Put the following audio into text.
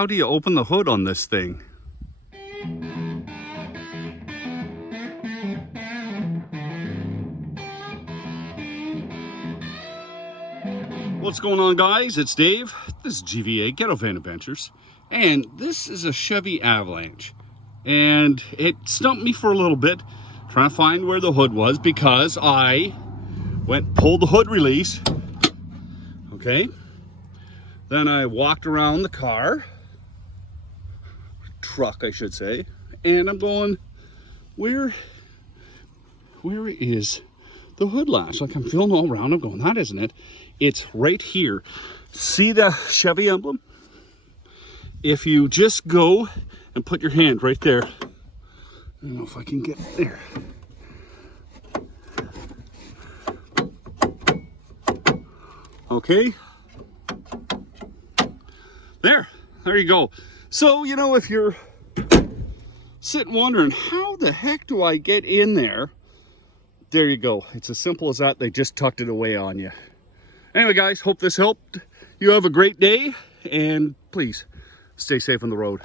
how do you open the hood on this thing? What's going on, guys? It's Dave. This is GVA, Ghetto Van Adventures, and this is a Chevy Avalanche. And it stumped me for a little bit trying to find where the hood was, because I pulled the hood release, okay? Then I walked around the truck I should say, and I'm going, where is the hood latch? Like, I'm feeling all around, I'm going, that isn't it. It's right here. See the Chevy emblem? If you just go and put your hand right there, I don't know if I can get there. Okay. There you go. So, you know, if you're sitting wondering, how the heck do I get in there? There you go. It's as simple as that. They just tucked it away on you. Anyway, guys, hope this helped. You have a great day, and please stay safe on the road.